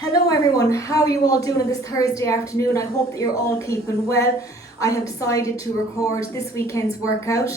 Hello everyone, how are you all doing this Thursday afternoon? I hope that you're all keeping well. I have decided to record this weekend's workout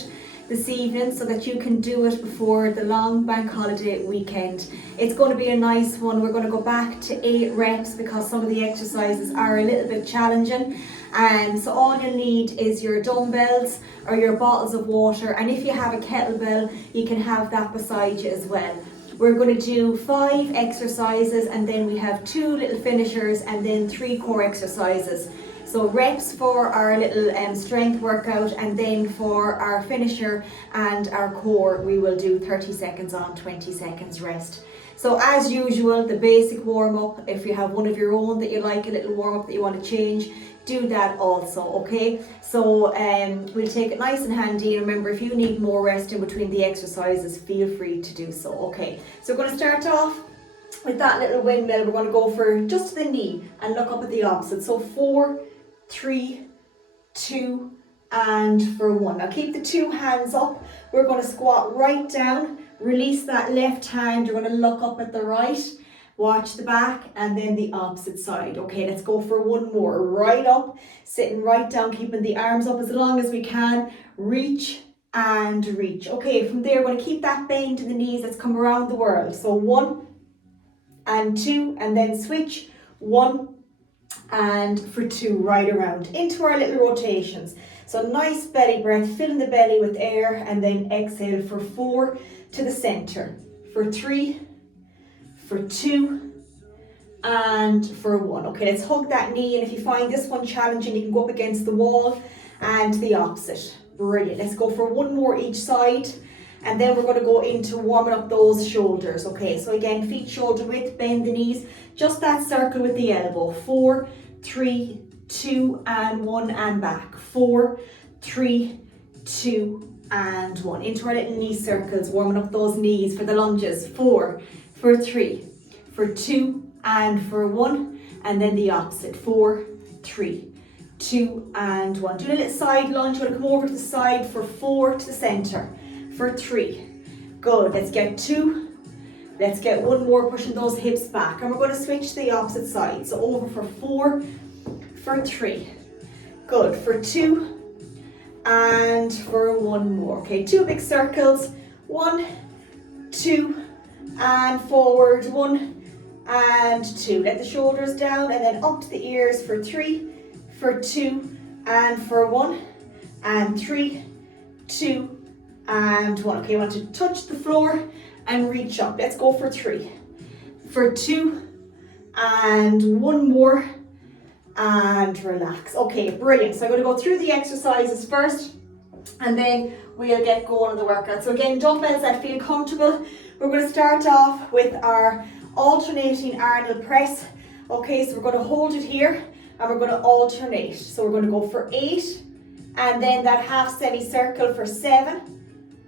this evening so that you can do it before the long bank holiday weekend. It's going to be a nice one. We're going to go back to 8 reps because some of the exercises are a little bit challenging. And so all you need is your dumbbells or your bottles of water, and if you have a kettlebell, you can have that beside you as well. We're going to do 5 exercises and then we have 2 little finishers and then 3 core exercises. So reps for our little strength workout, and then for our finisher and our core we will do 30 seconds on, 20 seconds rest. So as usual, the basic warm-up, if you have one of your own that you like, a little warm-up that you want to change, do that also, okay? So we'll take it nice and handy, and remember, if you need more rest in between the exercises, feel free to do so, okay? So we're going to start off with that little windmill. We're going to go for just the knee and look up at the opposite. So 4, 3, 2, and for 1. Now keep the 2 hands up. We're going to squat right down, release that left hand. You're going to look up at the right, watch the back, and then the opposite side. Okay, let's go for 1 more. Right up, sitting right down, keeping the arms up as long as we can. Reach and reach. Okay, from there we're going to keep that bend in the knees. Let's come around the world. So 1 and 2, and then switch. 1 and for 2, right around into our little rotations. So nice belly breath, filling the belly with air, and then exhale for 4 to the center, for 3, for 2, and for 1. Okay, let's hug that knee, and if you find this one challenging, you can go up against the wall and the opposite. Brilliant. Let's go for 1 more each side, and then we're going to go into warming up those shoulders. Okay, so again, feet shoulder width, bend the knees, just that circle with the elbow. 4, 3, 2, and 1, and back. 4, 3, 2, and 1. Into our little knee circles, warming up those knees for the lunges. 4, for 3, for 2, and for 1, and then the opposite. 4, 3, 2, and 1. Do a little side lunge. We're going to come over to the side for 4 to the center, for 3. Good. Let's get 2. Let's get 1 more, pushing those hips back, and we're going to switch to the opposite side. So over for 4, for 3. Good. For 2, and for 1 more. Okay, 2 big circles. 1, 2, and forward. 1 and 2. Let the shoulders down, and then up to the ears for 3, for 2, and for 1, and 3, 2, and 1. Okay, you want to touch the floor and reach up. Let's go for 3, for 2, and 1 more, and relax. Okay, brilliant. So I'm going to go through the exercises first, and then we'll get going on the workout. So again, dumbbells that feel comfortable. We're going to start off with our alternating Arnold press. Okay, so we're going to hold it here, and we're going to alternate. So we're going to go for 8, and then that half semicircle for 7,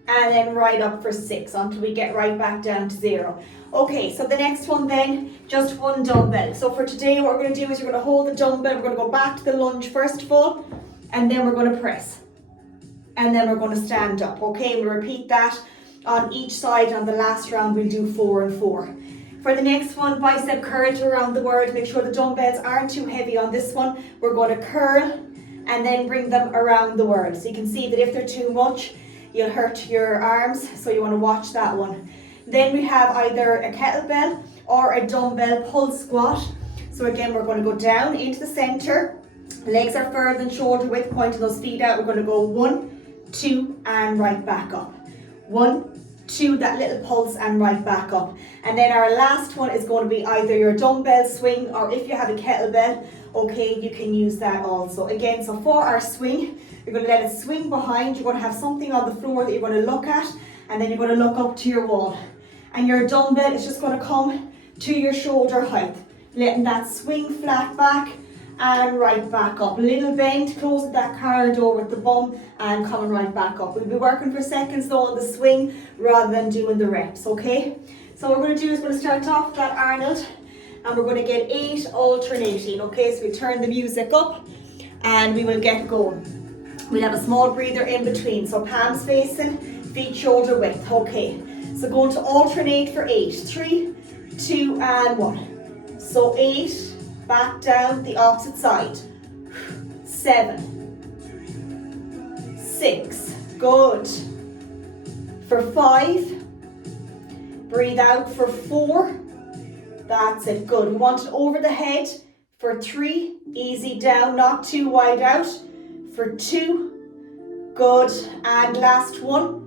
and then right up for 6 until we get right back down to 0. Okay, so the next one then, just 1 dumbbell. So for today, what we're going to do is you're going to hold the dumbbell. We're going to go back to the lunge first of all, and then we're going to press, and then we're going to stand up. Okay, we'll repeat that on each side. On the last round, we'll do 4 and 4. For the next one, bicep curl to around the world. Make sure the dumbbells aren't too heavy on this one. We're going to curl and then bring them around the world. So you can see that if they're too much, you'll hurt your arms, so you want to watch that one. Then we have either a kettlebell or a dumbbell pull squat. So again, we're going to go down into the center. Legs are further than shoulder width, pointing those feet out. We're going to go 1, 2, and right back up. 1, 2, that little pulse, and right back up. And then our last one is going to be either your dumbbell swing, or if you have a kettlebell, okay, you can use that also. Again, so for our swing, you're going to let it swing behind. You're going to have something on the floor that you're going to look at, and then you're going to look up to your wall. And your dumbbell is just going to come to your shoulder height, letting that swing flat back and right back up. A little bend, closing that corridor with the bum and coming right back up. We'll be working for seconds though on the swing rather than doing the reps, okay? So what we're going to do is we're going to start off with that Arnold, and we're going to get 8 alternating, okay? So we turn the music up and we will get going. We'll have a small breather in between, so palms facing, feet shoulder width, okay? So going to alternate for 8, 3, 2, and 1. So 8, back down the opposite side. 7, 6, good. For 5, breathe out for 4, that's it, good. We want it over the head. For 3, easy down, not too wide out. For 2, good, and last one.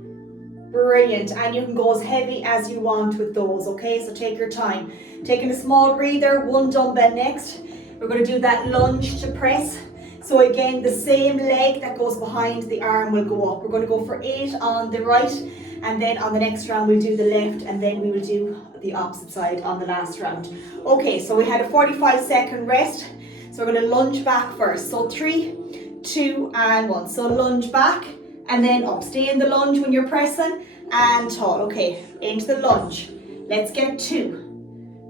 Brilliant, and you can go as heavy as you want with those, okay? So take your time. Taking a small breather, 1 dumbbell next. We're going to do that lunge to press. So again, the same leg that goes behind the arm will go up. We're going to go for 8 on the right, and then on the next round we'll do the left, and then we will do the opposite side on the last round. Okay, so we had a 45-second rest. So we're going to lunge back first. So 3, 2, and 1. So lunge back, and then up. Stay in the lunge when you're pressing, and tall. Okay, into the lunge. Let's get 2.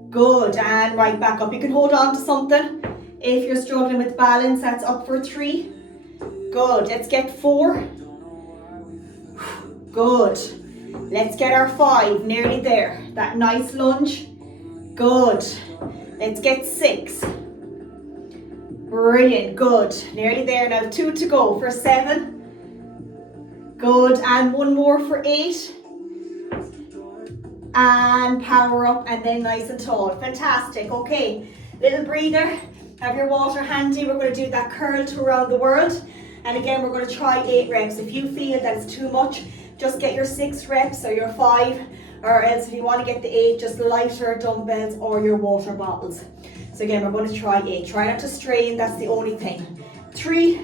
Good, and right back up. You can hold on to something. If you're struggling with balance, that's up for 3. Good, let's get 4. Good. Let's get our 5, nearly there. That nice lunge. Good. Let's get 6. Brilliant, good. Nearly there now. 2 to go for 7. Good, and 1 more for 8. And power up, and then nice and tall. Fantastic, okay. Little breather. Have your water handy. We're going to do that curl to around the world. And again, we're going to try 8 reps. If you feel that it's too much, just get your 6 reps or your 5. Or else if you want to get the 8, just lighter dumbbells or your water bottles. So again, we're going to try 8. Try not to strain, that's the only thing. 3,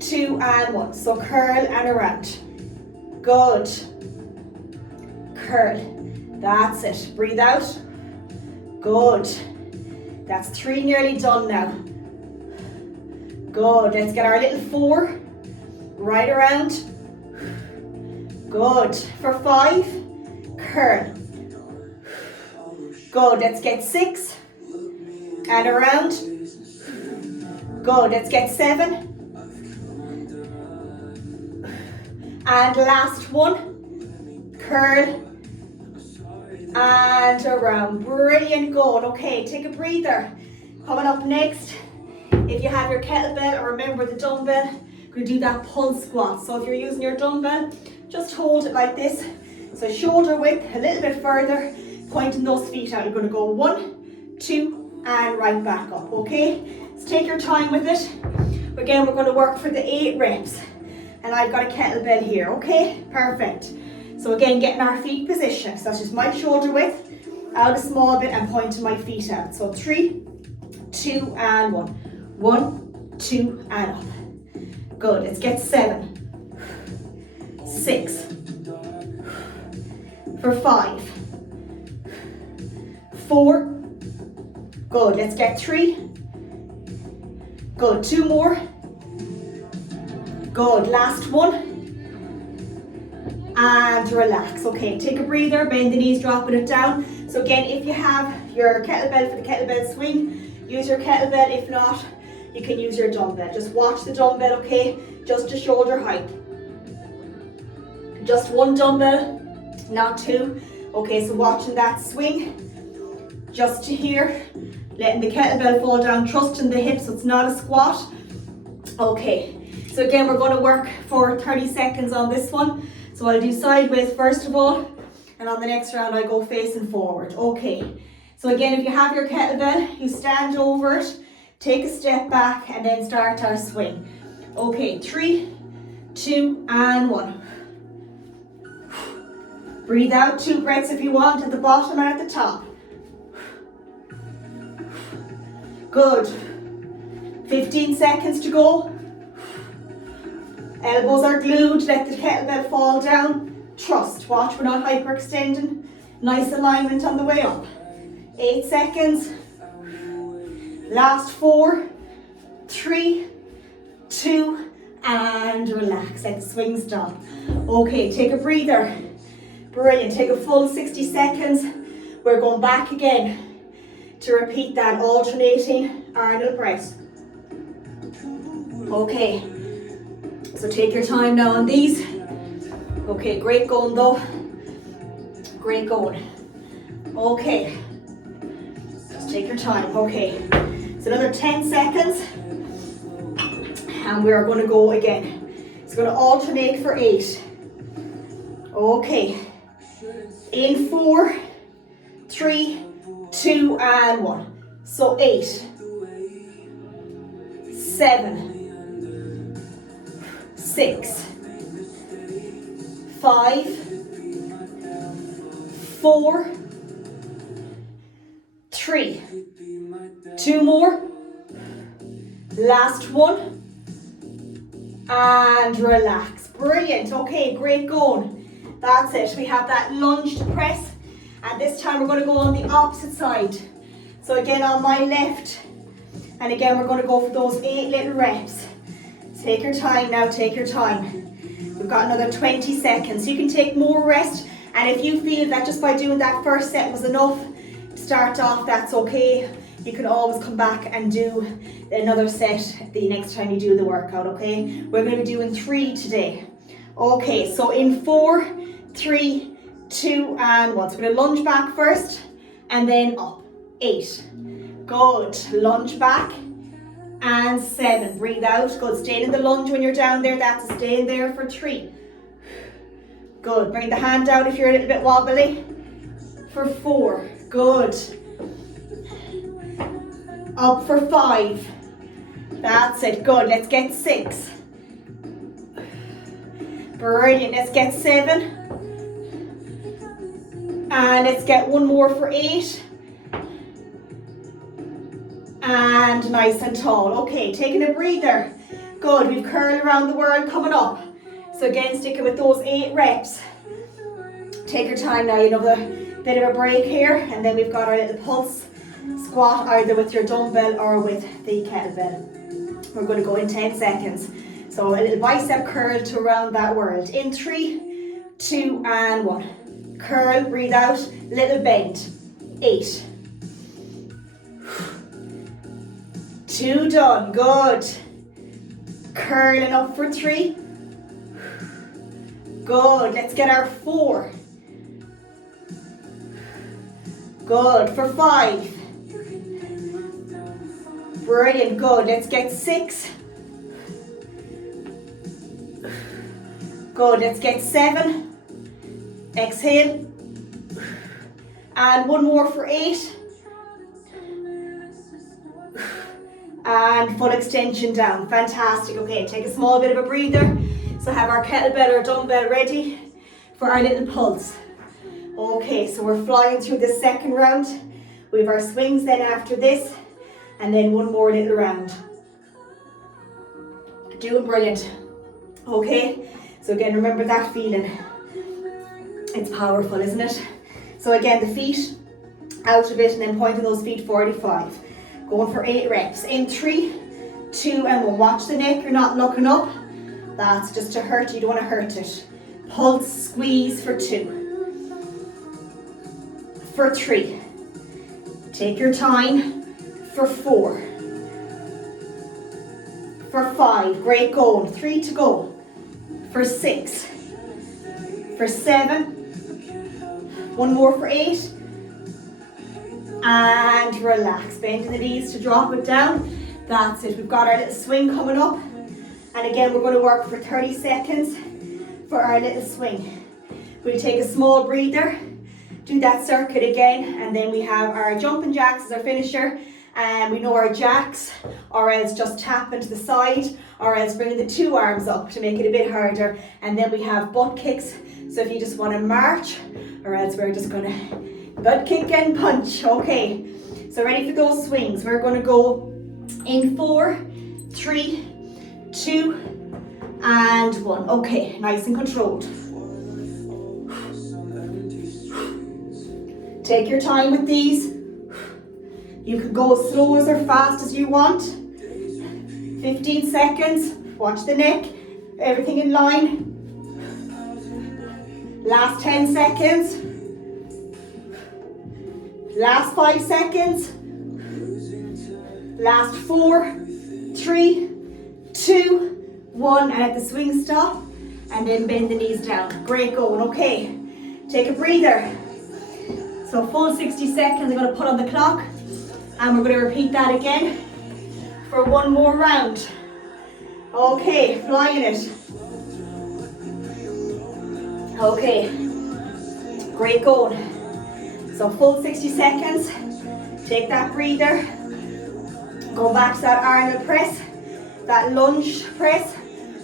2, and 1. So curl and around. Good. Curl. That's it. Breathe out. Good. That's 3 nearly done now. Good. Let's get our little 4. Right around. Good. For 5. Curl. Good. Let's get 6. And around. Good. Let's get 7. And last one. Curl. And around. Brilliant, good. Okay, take a breather. Coming up next, if you have your kettlebell or remember the dumbbell, we're going to do that pulse squat. So if you're using your dumbbell, just hold it like this. So shoulder width a little bit further, pointing those feet out. You're going to go 1, 2, and right back up, okay? So take your time with it. Again, we're going to work for the 8 reps. And I've got a kettlebell here, okay? Perfect. So again, getting our feet positioned. So that's just my shoulder width, out a small bit and pointing my feet out. So 3, 2, and 1. 1, 2, and up. Good, let's get 7. 6. For 5. 4. Good, let's get 3. Good, 2 more. Good, last one. And relax. Okay, take a breather, bend the knees, dropping it down. So again, if you have your kettlebell for the kettlebell swing, use your kettlebell. If not, you can use your dumbbell. Just watch the dumbbell, okay? Just to shoulder height. Just 1 dumbbell, not 2. Okay, so watching that swing, just to here, letting the kettlebell fall down, trusting the hips so it's not a squat. Okay, so again, we're going to work for 30 seconds on this one. So I'll do sideways first of all, and on the next round I go facing forward. Okay, so again, if you have your kettlebell, you stand over it, take a step back, and then start our swing. Okay, 3, 2, and 1. Breathe out, 2 breaths if you want, at the bottom and at the top. Good. 15 seconds to go. Elbows are glued, let the kettlebell fall down. Trust, watch, we're not hyperextending. Nice alignment on the way up. 8 seconds. Last 4, 3, 2, and relax. Let the swing stop. Okay, take a breather. Brilliant, take a full 60 seconds. We're going back again to repeat that alternating Arnold press. Okay. So take your time now on these. Okay, great going though. Great going. Okay. Just take your time. Okay, so another 10 seconds. And we're going to go again. It's going to alternate for 8. Okay. In 4, 3, 2, and 1. So 8, 7, 6, 5, 4, 3, 2 more, last one, and relax. Brilliant. Okay, great going. That's it. We have that lunge to press, and this time we're going to go on the opposite side. So again on my left, and again we're going to go for those 8 little reps. Take your time now, take your time. We've got another 20 seconds. You can take more rest, and if you feel that just by doing that first set was enough to start off, that's okay. You can always come back and do another set the next time you do the workout, okay? We're going to be doing 3 today. Okay, so in 4, 3, 2, and 1. So we're going to lunge back first, and then up. 8. Good. Lunge back. And 7. Breathe out. Good. Stay in the lunge when you're down there. That's staying there for 3. Good. Bring the hand out if you're a little bit wobbly. For 4. Good. Up for 5. That's it. Good. Let's get 6. Brilliant. Let's get 7. And let's get one more for 8. And nice and tall. Okay, taking a breather. Good. We've curled around the world coming up. So again, sticking with those 8 reps. Take your time now. You know, a bit of a break here, and then we've got our little pulse squat either with your dumbbell or with the kettlebell. We're going to go in 10 seconds. So a little bicep curl to around that world. In 3, 2, and 1. Curl, breathe out, little bend. 8. 2 done, good. Curling up for 3. Good, let's get our 4. Good, for 5. Brilliant, good, let's get 6. Good, let's get 7. Exhale. And one more for 8. And full extension down. Fantastic. Okay, take a small bit of a breather. So have our kettlebell or dumbbell ready for our little pulse. Okay, so we're flying through the second round. We have our swings then after this, and then one more little round. Doing brilliant. Okay, so again, remember that feeling. It's powerful, isn't it? So again, the feet out of it and then pointing those feet 45. Going for 8 reps. In 3, 2, and 1. Watch the neck, you're not looking up. That's just to hurt, you don't want to hurt it. Pulse, squeeze for 2. For 3. Take your time. For 4. For 5. Great going. 3 to go. For 6. For 7. One more for 8. And relax. Bend the knees to drop it down. That's it. We've got our little swing coming up. And again, we're going to work for 30 seconds for our little swing. We'll take a small breather. Do that circuit again. And then we have our jumping jacks as our finisher. And we know our jacks, or else just tapping to the side, or else bringing the 2 arms up to make it a bit harder. And then we have butt kicks. So if you just want to march, or else we're just going to butt kick and punch. Okay, so ready for those swings. We're going to go in 4, 3, 2, and 1. Okay, nice and controlled. Take your time with these. You can go as slow as or fast as you want. 15 seconds. Watch the neck. Everything in line. Last 10 seconds. Last 5 seconds. Last 4, 3, 2, 1. And at the swing stop. And then bend the knees down. Great going. Okay. Take a breather. So full 60 seconds. I'm going to put on the clock. And we're going to repeat that again for one more round. Okay, flying it. Okay, great going. So full 60 seconds. Take that breather. Go back to that Arnold press, that lunge press,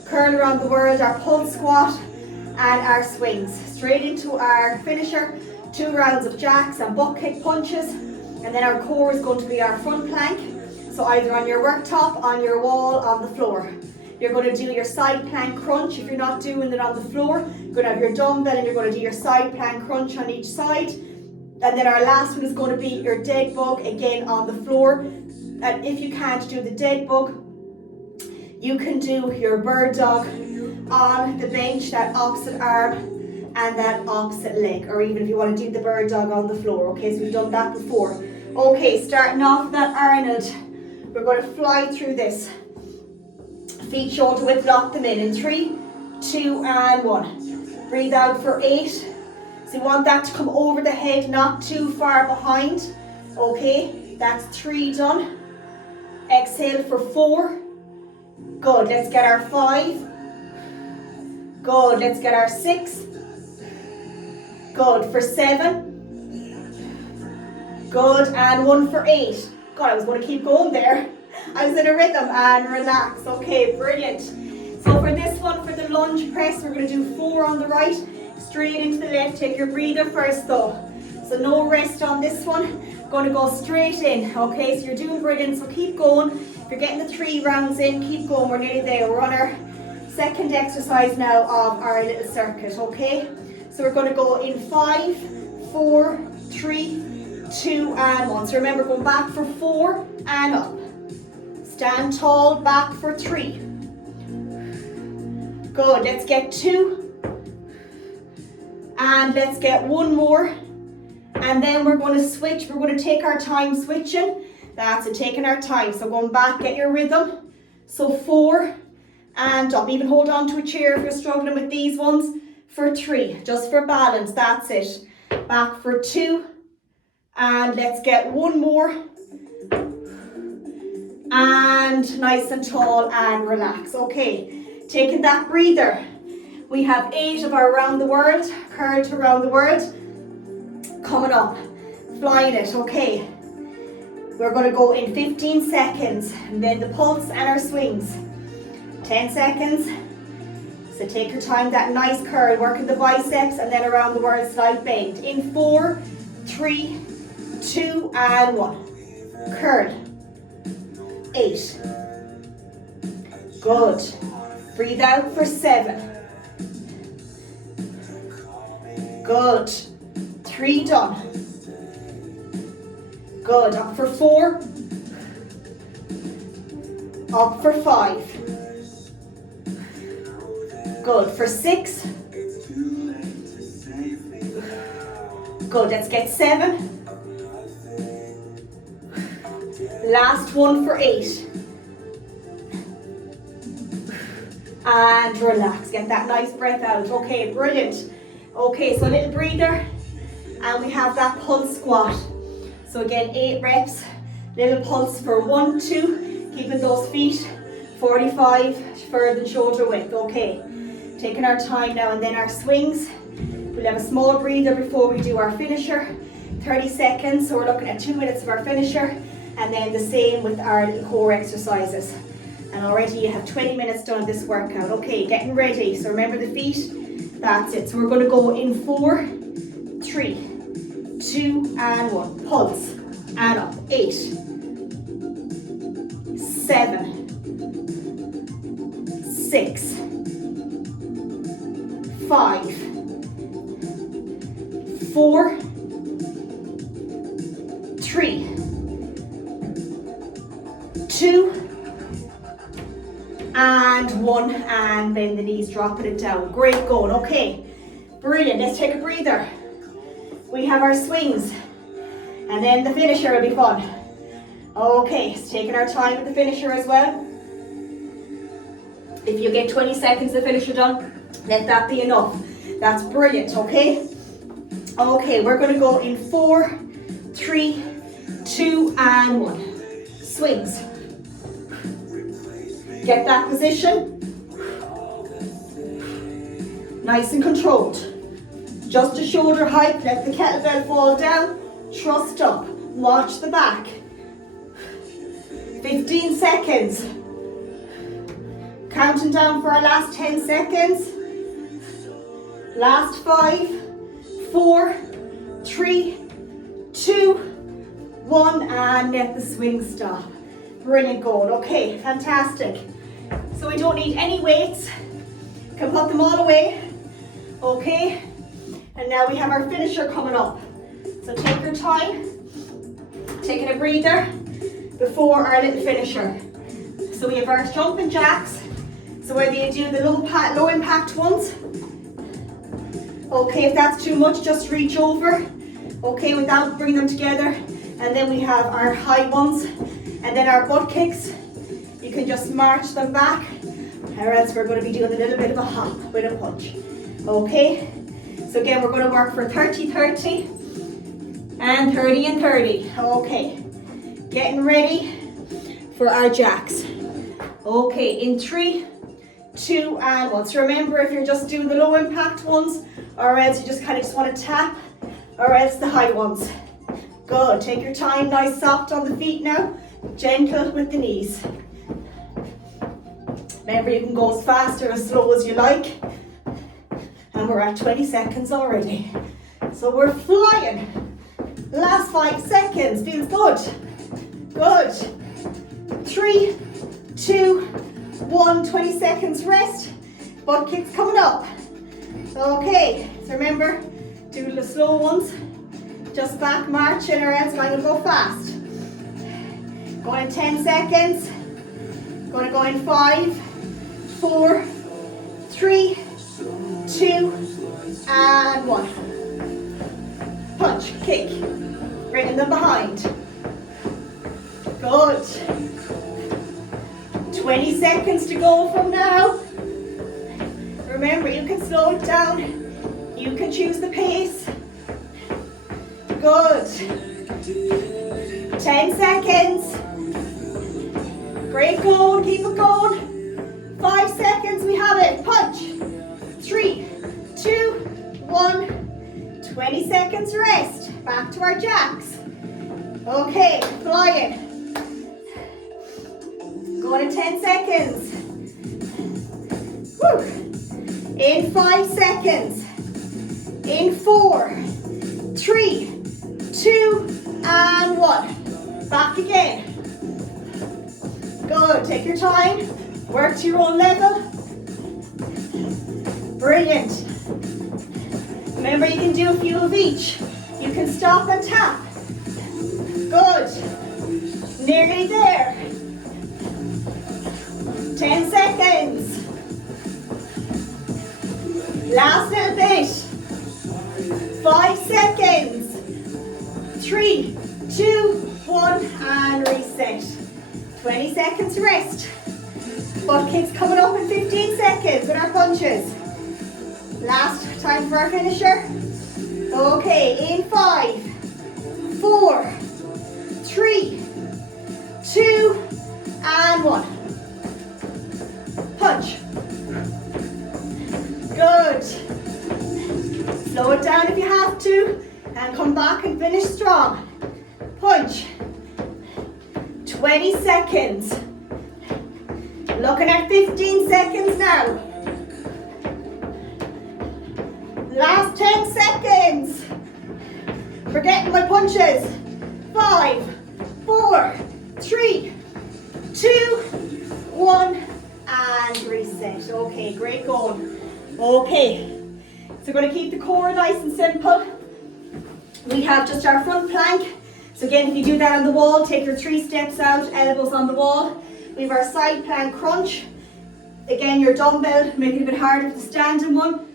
curl around the world, our pulse squat and our swings. Straight into our finisher, 2 rounds of jacks and butt kick punches. And then our core is going to be our front plank. So either on your worktop, on your wall, on the floor. You're going to do your side plank crunch. If you're not doing it on the floor, you're going to have your dumbbell and you're going to do your side plank crunch on each side. And then our last one is going to be your dead bug, again on the floor. And if you can't do the dead bug, you can do your bird dog on the bench, that opposite arm and that opposite leg. Or even if you want to do the bird dog on the floor. Okay, so we've done that before. Okay, starting off that Arnold. We're going to fly through this. Feet shoulder width, lock them in 3, 2 and 1. Breathe out for 8. So you want that to come over the head, not too far behind. Okay, that's 3 done. Exhale for 4. Good, let's get our 5. Good, let's get our 6. Good, for 7. Good, and 1 for 8. God, I was going to keep going there. I was in a rhythm, and relax. Okay, brilliant. So for this one, for the lunge press, we're going to do 4 on the right, straight into the left. Take your breather first though. So no rest on this one. Going to go straight in. Okay, so you're doing brilliant, so keep going. If you're getting the 3 rounds in, keep going. We're nearly there. We're on our second exercise now of our little circuit, okay? So we're going to go in 5, 4, 3, 2 and 1. So remember, going back for 4 and up. Stand tall, back for 3. Good, let's get 2. And let's get 1 more. And then we're going to switch. We're going to take our time switching. That's it, taking our time. So going back, get your rhythm. So 4 and up. Even hold on to a chair if you're struggling with these ones. For 3, just for balance, that's it. Back for 2. And let's get 1 more. And nice and tall and relax. Okay, taking that breather. We have 8 of our around the world, curl to around the world. Coming up, flying it, okay. We're going to go in 15 seconds, and then the pulse and our swings. 10 seconds. So take your time, that nice curl, working the biceps, and then around the world, slight bend. In 4, 3, 2 and 1. Curl. 8. Good. Breathe out for 7. Good. 3 done. Good. Up for 4. Up for 5. Good. For 6. Good. Let's get 7. Last one for 8. And relax. Get that nice breath out. Okay, brilliant. Okay, so a little breather. And we have that pulse squat. So again, 8 reps. Little pulse for 1, 2. Keeping those feet 45 further than shoulder width. Okay. Taking our time now, and then our swings. We'll have a small breather before we do our finisher. 30 seconds. So we're looking at 2 minutes of our finisher. And then the same with our core exercises. And already you have 20 minutes done of this workout. Okay, getting ready. So remember the feet. That's it. So we're going to go in 4, 3, 2 and 1. Pulse. And up. 8, 7, 6, 5, 4, 3, 2 and 1, and bend the knees, dropping it down. Great going. Okay, brilliant. Let's take a breather. We have our swings, and then the finisher will be fun. Okay, so taking our time with the finisher as well. If you get 20 seconds of finisher done, let that be enough. That's brilliant. Okay. Okay, we're going to go in 4, 3, 2 and 1. Swings. Get that position. Nice and controlled. Just a shoulder height, let the kettlebell fall down. Trust up. Watch the back. 15 seconds. Counting down for our last 10 seconds. Last 5, 4, 3, 2, 1, and let the swing stop. Brilliant goal. Okay, fantastic. So we don't need any weights. Can put them all away. Okay, and now we have our finisher coming up. So take your time, taking a breather before our little finisher. So we have our jumping jacks. So whether you do the low impact ones, okay, if that's too much, just reach over, okay, without bringing them together. And then we have our high ones, and then our butt kicks. You can just march them back, or else we're going to be doing a little bit of a hop with a punch. Okay, so again, we're going to work for 30-30 and 30-30. Okay, getting ready for our jacks. Okay, in 3, 2, and 1. So remember, if you're just doing the low impact ones, or else you just kind of want to tap, or else the high ones. Good, take your time, nice soft on the feet now, gentle with the knees. Remember, you can go as fast or as slow as you like. And we're at 20 seconds already. So we're flying. Last 5 seconds, feels good. Good. 3, 2, 1, 20 seconds rest. Butt kicks coming up. Okay, so remember, do the slow ones. Just back marching, or else I'm going to go fast. Going in 10 seconds. Going to go in 5, 4, 3, 2, and 1. Punch, kick. Bringing them behind. Good. 20 seconds to go from now. Remember, you can slow it down. You can choose the pace. Good. 10 seconds. Great goal, keep it going. 5 seconds, we have it. Punch. 3, 2, 1. 20 seconds rest. Back to our jacks. Okay, flying. Going in 10 seconds. Woo. In 5 seconds. In 4, 3, 2, and 1. Back again. Good, take your time. Work to your own level. Brilliant. Remember, you can do a few of each. You can stop and tap. Good. Nearly there. 10 seconds. Last little bit. 5 seconds. 3, 2, 1, and reset. 20 seconds rest. Butt kicks coming up in 15 seconds with our punches. Last time for our finisher. Okay, in 5, 4, 3, 2, and 1. Punch. Good. Slow it down if you have to, and come back and finish strong. Punch. 20 seconds. Looking at 15 seconds now. Last 10 seconds. Forgetting my punches. 5, 4, 3, 2, 1, and reset. Okay, great going. Okay, so we're going to keep the core nice and simple. We have just our front plank. So again, if you do that on the wall, take your 3 steps out, elbows on the wall. We have our side plank crunch. Again, your dumbbell, make it a bit harder for the standing one.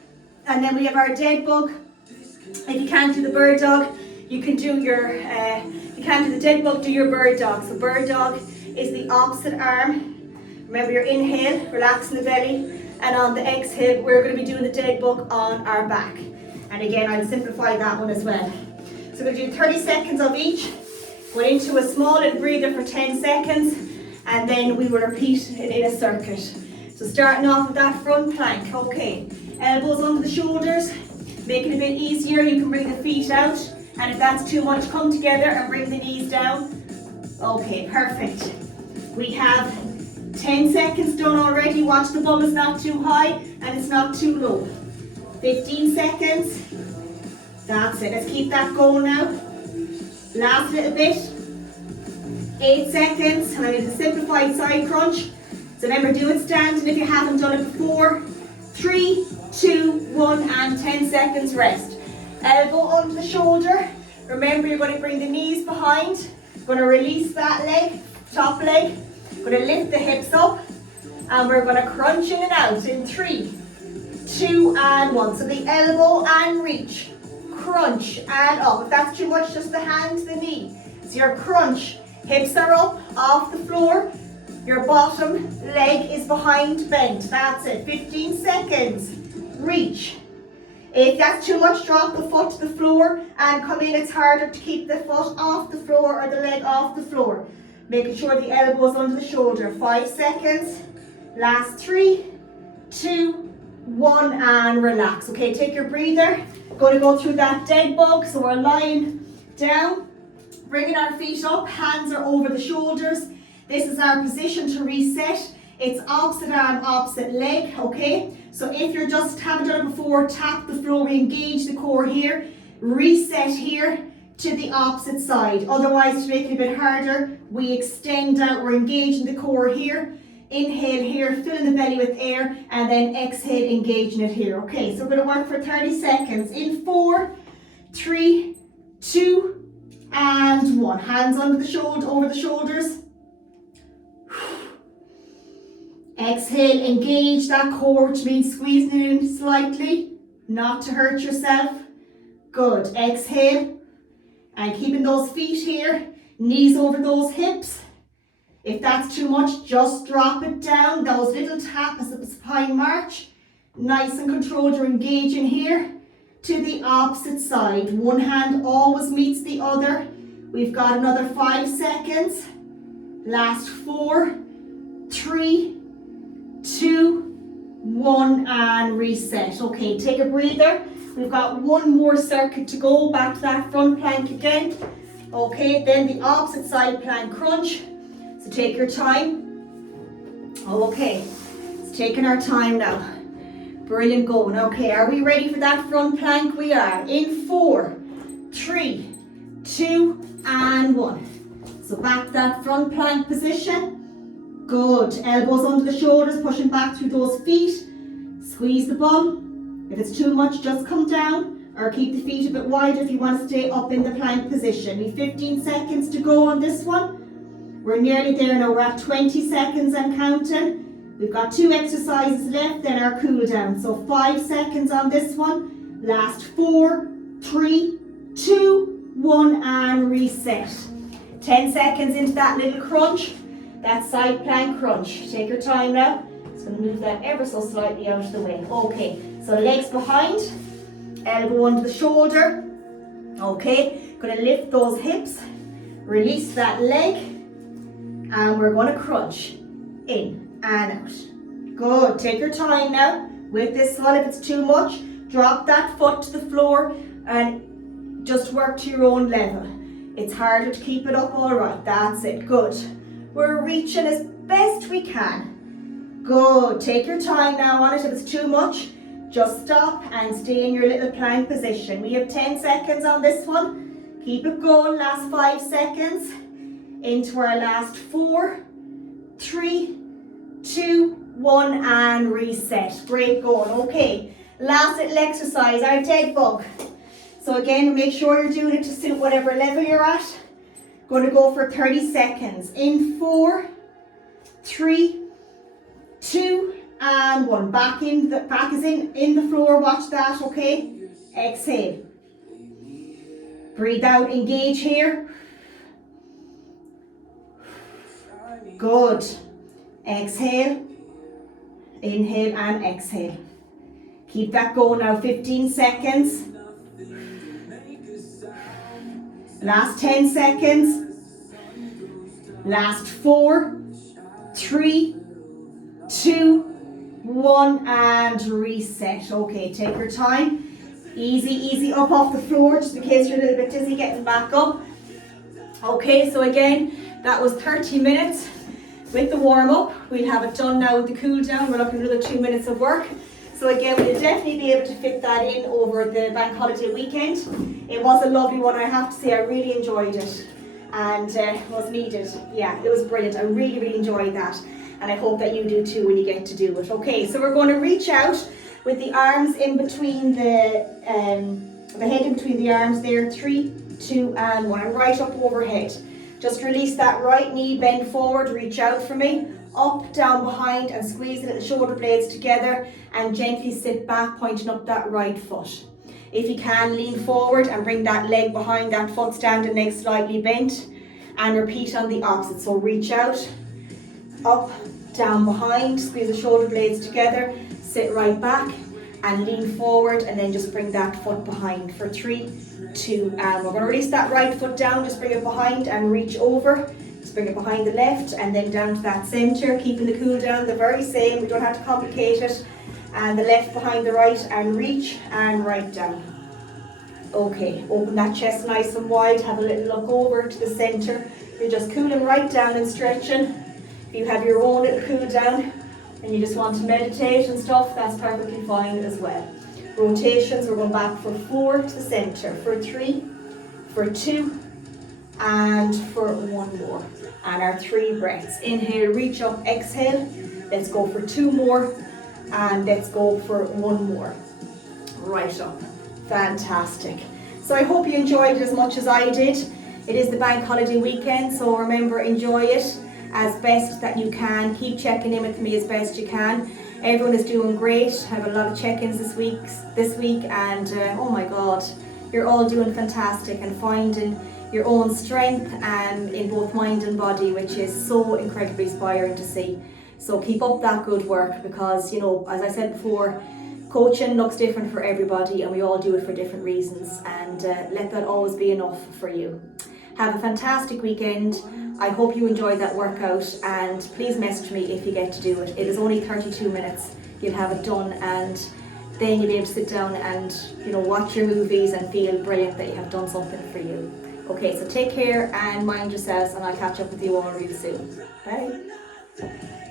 And then we have our dead bug. If you can't do the bird dog, you can do your, you can't do the dead bug, do your bird dog. So bird dog is the opposite arm. Remember your inhale, relaxing the belly. And on the exhale, we're going to be doing the dead bug on our back. And again, I'll simplify that one as well. So we're going to do 30 seconds of each. Go into a small little breather for 10 seconds and then we will repeat it in a circuit. So starting off with that front plank, okay. Elbows under the shoulders, make it a bit easier, you can bring the feet out, and if that's too much, come together and bring the knees down. Okay, perfect. We have 10 seconds done already. Watch the bum is not too high and it's not too low. 15 seconds. That's it. Let's keep that going now. Last little bit. 8 seconds. And I need a simplified side crunch. So remember, do it standing if you haven't done it before. 3, 2, 1, and 10 seconds rest. Elbow under the shoulder. Remember, you're going to bring the knees behind. Going to release that leg, top leg. Going to lift the hips up. And we're going to crunch in and out in 3, 2, and 1. So the elbow and reach. Crunch and up. If that's too much, just the hand to the knee. So your crunch. Hips are up off the floor. Your bottom leg is behind bent. That's it. 15 seconds. Reach. If that's too much, drop the foot to the floor and come in. It's harder to keep the foot off the floor or the leg off the floor. Making sure the elbow is under the shoulder. 5 seconds. Last 3, 2, 1, and relax. Okay, take your breather. Going to go through that dead bug. So we're lying down, bringing our feet up. Hands are over the shoulders. This is our position to reset. It's opposite arm, opposite leg, okay? So if you're just haven't done it before, tap the floor, we engage the core here, reset here to the opposite side. Otherwise, to make it a bit harder, we extend out, we're engaging the core here. Inhale here, filling the belly with air, and then exhale, engaging it here. Okay, so we're going to work for 30 seconds. In 4, 3, 2, and 1. Hands under the shoulder, over the shoulders. Exhale, engage that core, which means squeezing it in slightly, not to hurt yourself. Good. Exhale, and keeping those feet here, knees over those hips. If that's too much, just drop it down. Those little taps of the spine march. Nice and controlled, you're engaging here to the opposite side. One hand always meets the other. We've got another 5 seconds. Last 4, 3, 2, 1, and reset. Okay, take a breather. We've got one more circuit to go. Back to that front plank again. Okay, then the opposite side plank crunch. So take your time. Okay, it's taking our time now. Brilliant going. Okay, are we ready for that front plank? We are. In 4, 3, 2, and 1. So back to that front plank position. Good. Elbows under the shoulders, pushing back through those feet. Squeeze the bum. If it's too much, just come down or keep the feet a bit wider if you want to stay up in the plank position. We've 15 seconds to go on this one. We're nearly there now. We're at 20 seconds and counting. We've got 2 exercises left, then our cool down. So 5 seconds on this one. Last 4, 3, 2, 1, and reset. 10 seconds into that little crunch. That side plank crunch. Take your time now. Just going to move that ever so slightly out of the way. Okay, so legs behind, elbow under the shoulder. Okay, going to lift those hips, release that leg, and we're going to crunch in and out. Good. Take your time now. With this one, if it's too much, drop that foot to the floor and just work to your own level. It's harder to keep it up. All right, that's it. Good. We're reaching as best we can. Good. Take your time now on it. If it's too much, just stop and stay in your little plank position. We have 10 seconds on this one. Keep it going. Last 5 seconds. Into our last 4, 3, 2, 1, and reset. Great going. Okay. Last little exercise, our dead bug. So again, make sure you're doing it to suit whatever level you're at. Going to go for 30 seconds. In 4, 3, 2, and 1. Back is in the floor. Watch that, okay? Exhale. Breathe out, engage here. Good. Exhale. Inhale and exhale. Keep that going now. 15 seconds. Last 10 seconds. Last 4, 3, 2, 1, and reset. Okay, take your time. Easy, easy up off the floor, just in case you're a little bit dizzy getting back up. Okay, so again, that was 30 minutes with the warm-up. We'll have it done now with the cool down. We're looking at another 2 minutes of work. So again, we'll definitely be able to fit that in over the bank holiday weekend. It was a lovely one, I have to say. I really enjoyed it, and was needed. Yeah, it was brilliant. I really, really enjoyed that, and I hope that you do too when you get to do it. Okay, so we're going to reach out with the arms in between the head in between the arms there. 3, 2, and 1, and right up overhead. Just release that right knee, bend forward, reach out for me. Up, down, behind, and squeeze the shoulder blades together, and gently sit back, pointing up that right foot. If you can, lean forward and bring that leg behind that foot, standing leg slightly bent, and repeat on the opposite. So reach out, up, down, behind, squeeze the shoulder blades together, sit right back, and lean forward, and then just bring that foot behind for 3, 2, and we're going to release that right foot down, just bring it behind and reach over. Just bring it behind the left and then down to that centre, keeping the cool down the very same. We don't have to complicate it. And the left behind the right, and reach and right down. Okay, open that chest nice and wide. Have a little look over to the centre. You're just cooling right down and stretching. If you have your own little cool down and you just want to meditate and stuff, that's perfectly fine as well. Rotations, we're going back for 4 to the centre, for 3, for 2, and for 1 more. And our 3 breaths. Inhale, reach up, exhale. Let's go for 2 more, and let's go for 1 more. Right up. Fantastic. So I hope you enjoyed it as much as I did. It is the bank holiday weekend, so remember, enjoy it as best that you can. Keep checking in with me as best you can. Everyone is doing great. I have a lot of check-ins this week, and oh my God, you're all doing fantastic and finding your own strength and in both mind and body, which is so incredibly inspiring to see. So keep up that good work, because, you know, as I said before, coaching looks different for everybody, and we all do it for different reasons, and let that always be enough for you. Have a fantastic weekend. I hope you enjoyed that workout, and please message me if you get to do it. It is only 32 minutes. You'll have it done, and then you'll be able to sit down and, you know, watch your movies and feel brilliant that you have done something for you. Okay, so take care and mind yourselves, and I'll catch up with you all real soon. Bye.